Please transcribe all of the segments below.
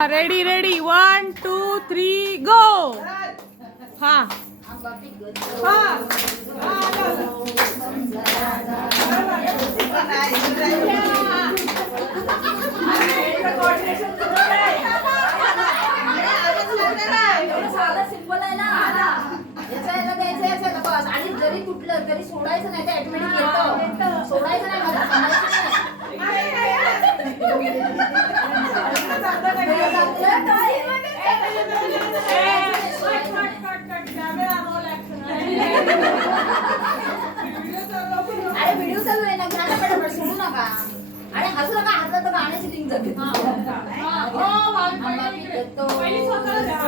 Ready ready one two three go हा आणि जरी तुटलं तरी सोडायचं नाही ते ऍडमिट सोडायचं नाही अरे व्हिडिओ चालू आहे ना घ्या ना पटापट सोडू नका. आणि हसू नका हातात तर गाण्याची लिंक जाते. पिकतो, सरसर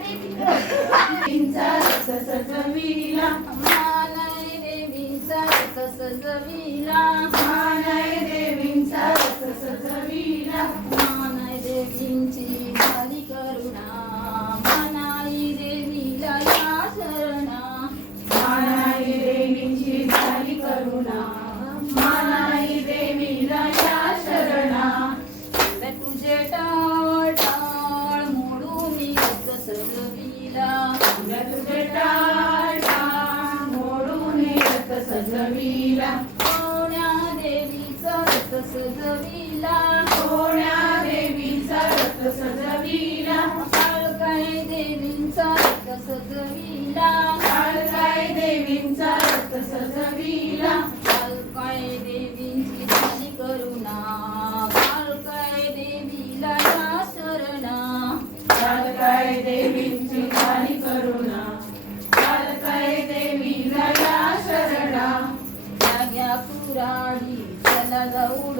देवीचा रथ सजविला. मानय देवीचा सजविला. कोण्या देवीचा रथ सजविला. काळकाय देवींचा रथ सजविला. काळकाय देवींचा रथ सजविला. काळकाय देवींची झाली करुणा. काळकाय देवीला या शरणा. काळकाय देवींची झाली करुणा. काळकाय देवीला या शरणा. जाग्या कुराडी चला जाऊ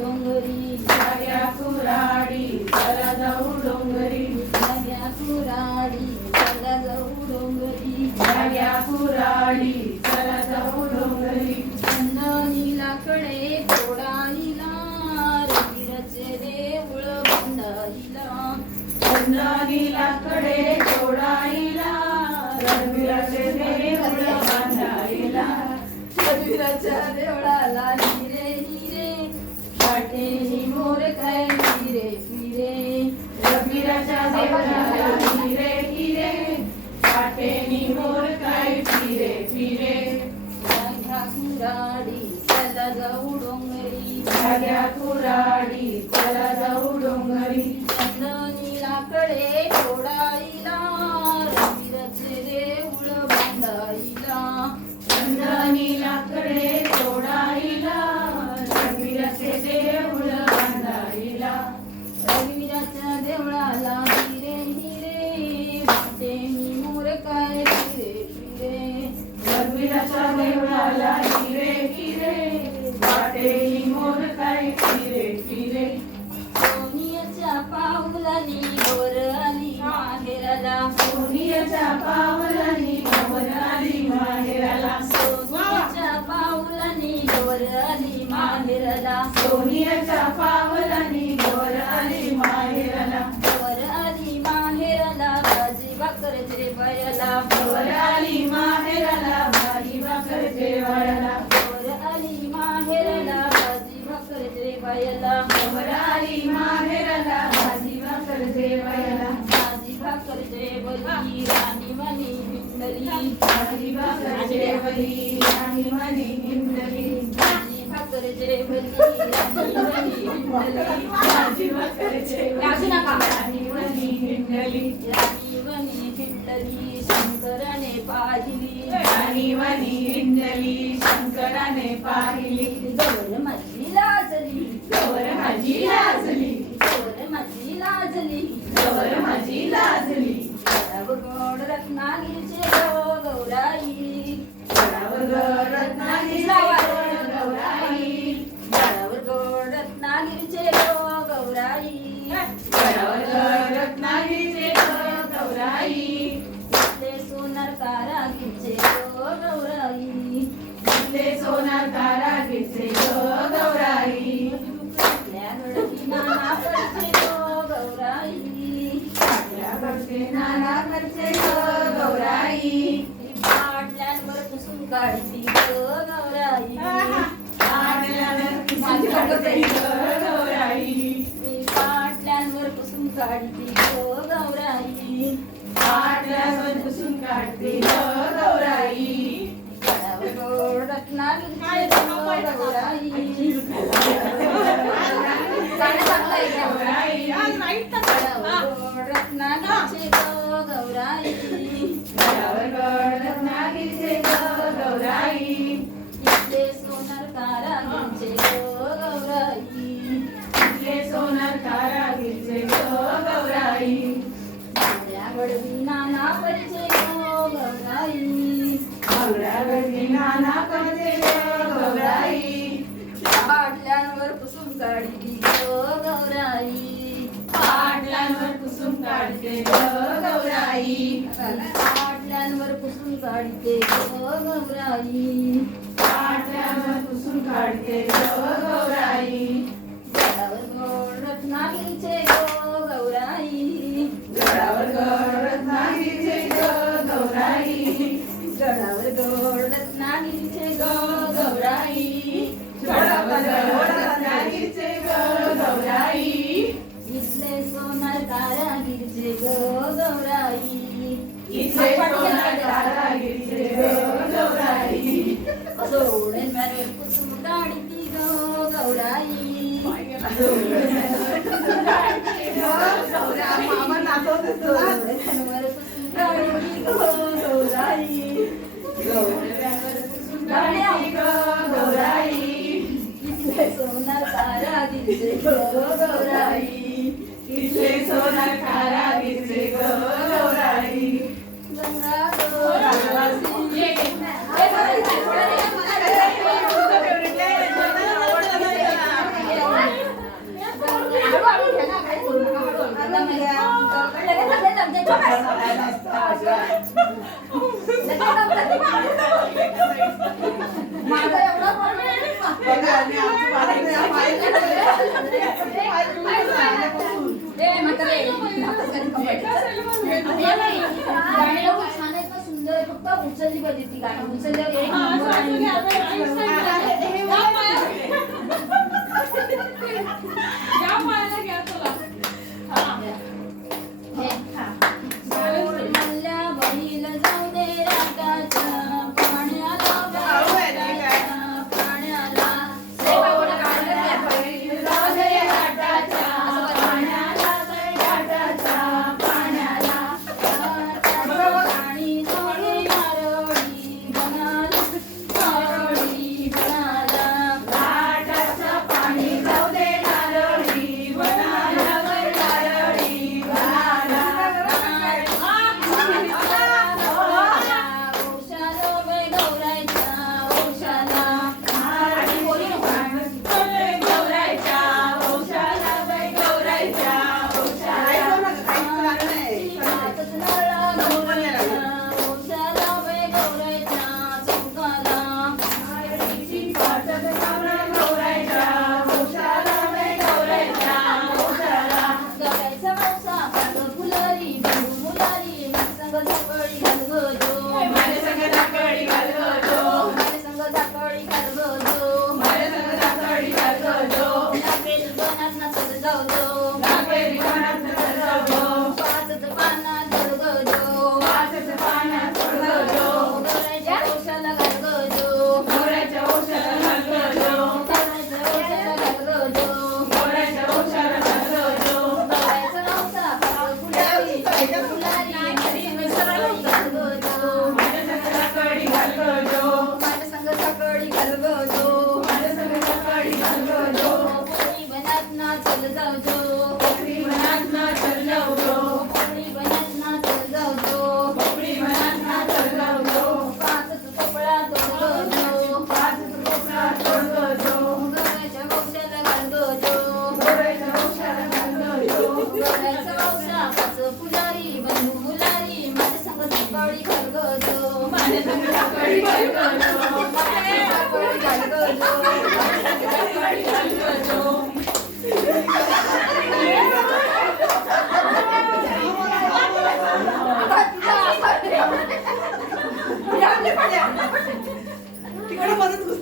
चंदनी लाकडे तोडाईला रविराचे देऊळ बांधाईला. देवळाला हिरे हिरे वाटेनी मोर काय हिरे हिरे. रविराच्या देवळाला हिरे हिरे वाटेनी मोर काय फिरे फिरे कुराडी कुराडी. दोनियाच्या पावलांनी वर आली माहेरला वर आली माहेरला भाजी भाकर जेवायला वर आली माहेरला भाजी भाकर जेवायला वर आली माहेरला भाजी भाकर जेवायला वर आली माहेरला भाजी भाकर जेवायला भाजी भाकर जेवली राणी मनी हिंडली भाजी भाकर जेवली आणि मनी हिंडली भाजी भाकर जेवली राणी मनी नका. जेवली हिंडली शंकराने पाहिली आणि मनी हिंडली शंकराने पाहिली जोर माझी लाजली जोर माझी लाजली जोर माझी लाजली जोर माझी लाजली गोड रत्नागिरीचे गो गौराई रत्नागिरी काढती गौराई मी पाटल्यांवर पुसून काढती गौराई आडल्यावर पुसून काढते गौराई गौराई का? गौराई पाटल्यांवर पुसून काढली गौराई. पाटलांवर कुसुम काढते गौराई. पाटल्यांवर पुसून काढते गौराई. पाटलांवर कुसुम काढते गौराई. सोना गो दिसे गौराई इथले सोना कारागिरीचे फक्त उचलली पाहिजे ती गाणी उचलल्यावर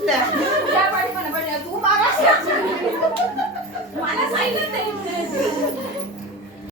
त्या तू मला सांगितलं